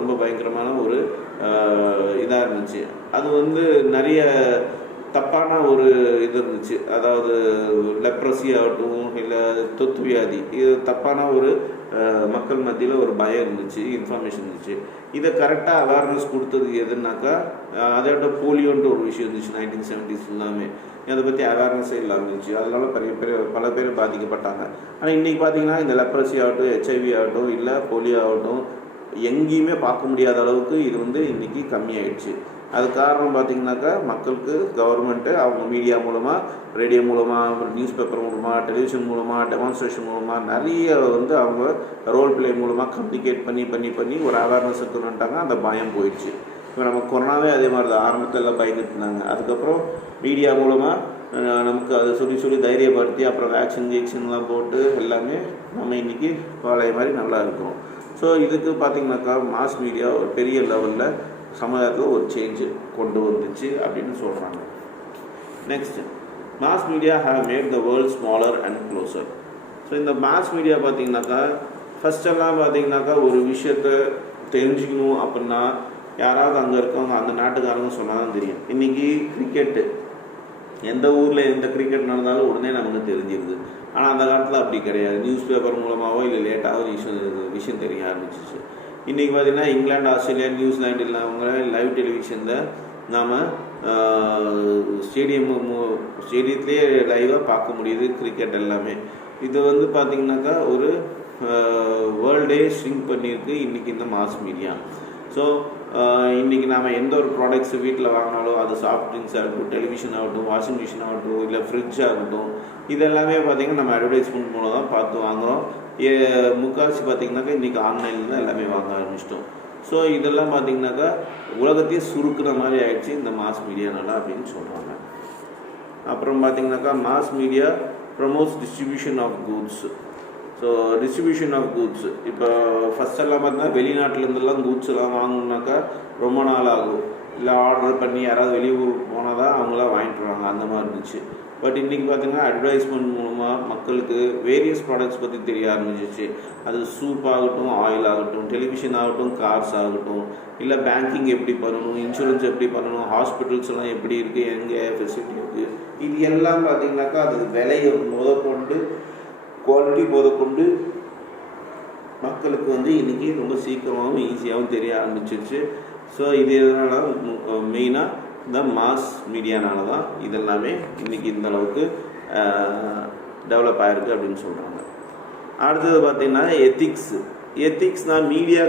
ரொம்ப பயங்கரமான ஒரு இதாக இருந்துச்சு. அது வந்து நிறைய தப்பான ஒரு இது இருந்துச்சு. அதாவது லெப்ரசி ஆகட்டும், இல்லை தொத்து வியாதி, இது தப்பான ஒரு மக்கள் மத்தியில் ஒரு பயம் இருந்துச்சு, இன்ஃபர்மேஷன் இருந்துச்சு. இதை கரெக்டாக அவேர்னஸ் கொடுத்தது எதுனாக்கா, அதோட போலியோன்ற ஒரு விஷயம் இருந்துச்சு 1970s எல்லாமே. அதை பற்றி அவேர்னஸே இல்லாமல் இருந்துச்சு. அதனால பல பேர் பாதிக்கப்பட்டாங்க. ஆனால் இன்றைக்கி பார்த்தீங்கன்னா இந்த லெப்ரசி ஆகட்டும், ஹெச்ஐவி ஆகட்டும், இல்லை போலியோ ஆகட்டும், எங்கேயுமே பார்க்க முடியாத அளவுக்கு இது வந்து இன்றைக்கி கம்மியாயிடுச்சு. அது காரணம் பார்த்திங்கனாக்கா, மக்களுக்கு கவர்மெண்ட்டு அவங்க மீடியா மூலமாக, ரேடியோ மூலமாக, நியூஸ் பேப்பர் மூலமாக, டெலிவிஷன் மூலமாக, டெமான்ஸ்ட்ரேஷன் மூலமாக நிறைய வந்து அவங்க ரோல் பிளே மூலமாக கம்யூனிகேட் பண்ணி ஒரு அவேர்னஸ் எடுத்துட்டாங்க. அந்த பயம் போயிடுச்சு. இப்போ நம்ம கொரோனாவே அதே மாதிரி தான். ஆரம்பத்தில் எல்லாம் பயந்துட்டு இருந்தாங்க. அதுக்கப்புறம் மீடியா மூலமாக நமக்கு அதை சொல்லி தைரியப்படுத்தி அப்புறம் வேக்சின்லாம் போட்டு எல்லாமே நம்ம இன்றைக்கி பழைய மாதிரி நல்லா இருக்கிறோம். ஸோ இதுக்கு பார்த்திங்கனாக்கா மாஸ் மீடியா ஒரு பெரிய லெவலில் சமுதாயத்தில் ஒரு சேஞ்சு கொண்டு வந்துச்சு அப்படின்னு சொல்கிறாங்க. Next, mass media have made the world smaller and closer. So இந்த மாஸ் மீடியா பார்த்திங்கனாக்கா, ஃபஸ்ட்டெல்லாம் பார்த்திங்கனாக்கா ஒரு விஷயத்தை தெரிஞ்சுக்கணும் அப்படின்னா யாராவது அங்கே இருக்கவங்க அந்த நாட்டுக்காரங்க சொன்னால் தான் தெரியும். இன்றைக்கி கிரிக்கெட்டு எந்த ஊரில் எந்த கிரிக்கெட் நடந்தாலும் உடனே நமக்கு தெரிஞ்சிருது. ஆனால் அந்த காலத்தில் அப்படி கிடையாது. நியூஸ் பேப்பர் மூலமாகவோ இல்லை லேட்டாகவோ விஷயம் தெரிய ஆரம்பிச்சிச்சு. இன்றைக்கி பார்த்திங்கன்னா இங்கிலாந்து, ஆஸ்திரேலியா, நியூசிலாண்டு இல்லாமங்க லைவ் டெலிவிஷனில் நாம் ஸ்டேடியத்துலேயே லைவாக பார்க்க முடியுது கிரிக்கெட் எல்லாமே. இது வந்து பார்த்திங்கனாக்கா ஒரு வேர்ல்டே ஸ்ட்ரிங் பண்ணியிருக்கு இன்றைக்கி இந்த மாஸ் மீடியா. ஸோ இன்றைக்கி நாம் எந்த ஒரு ப்ராடக்ட்ஸ் வீட்டில் வாங்கினாலும், அது சாஃப்ட் ட்ரிங்க்ஸ் ஆகட்டும், டெலிவிஷன் ஆகட்டும், வாஷிங் மிஷின் ஆகட்டும், இல்லை ஃப்ரிட்ஜ் ஆகட்டும், இதெல்லாமே பார்த்திங்கன்னா நம்ம அட்வர்டைஸ்மெண்ட் மூலம் தான் பார்த்து வாங்குகிறோம். முக்கால்வாசி பார்த்திங்கனாக்கா இன்றைக்கி ஆன்லைனில் தான் எல்லாமே வாங்க ஆரம்பிச்சிட்டோம். ஸோ இதெல்லாம் பார்த்திங்கனாக்கா உலகத்தையே சுருக்குற மாதிரி ஆகிடுச்சு இந்த மாஸ் மீடியானால அப்படின்னு சொல்கிறாங்க. அப்புறம் பார்த்திங்கனாக்கா mass media promotes distribution of goods. So distribution of goods இப்போ ஃபஸ்ட்டெல்லாம் பார்த்தீங்கன்னா வெளிநாட்டிலேருந்துலாம் கூட்ஸ் எல்லாம் வாங்கணுன்னாக்கா ரொம்ப நாள் ஆகும். இல்லை ஆர்டர் பண்ணி யாராவது வெளியூருக்கு போனால் தான் அவங்களாம் வாங்கிட்டு வருவாங்க. அந்த மாதிரி இருந்துச்சு. பட் இன்றைக்கி பார்த்திங்கன்னா அட்வர்டைஸ்மெண்ட் மூலமாக மக்களுக்கு வேரியஸ் ப்ராடக்ட்ஸ் பற்றி தெரிய ஆரம்பிச்சிச்சு. அது சூப் ஆகட்டும், ஆயில் ஆகட்டும், டெலிவிஷன் ஆகட்டும், கார்ஸ் ஆகட்டும், இல்லை பேங்கிங் எப்படி பண்ணணும், இன்சூரன்ஸ் எப்படி பண்ணணும், ஹாஸ்பிட்டல்ஸ் எல்லாம் எப்படி இருக்குது, எங்கே ஃபெசிலிட்டி இருக்குது, இது எல்லாம் பார்த்திங்கனாக்கா அது விலையை முதற்கொண்டு குவாலிட்டி முதற்கொண்டு மக்களுக்கு வந்து இன்றைக்கி ரொம்ப சீக்கிரமாகவும் ஈஸியாகவும் தெரிய ஆரம்பிச்சிருச்சு. ஸோ இது எதனால் மெயினாக இந்த மாஸ் மீடியானால தான் இதெல்லாமே இன்றைக்கி இந்த அளவுக்கு டெவலப் ஆகிருக்கு அப்படின்னு சொல்கிறாங்க. அடுத்தது பார்த்திங்கன்னா எத்திக்ஸ்னால் மீடியா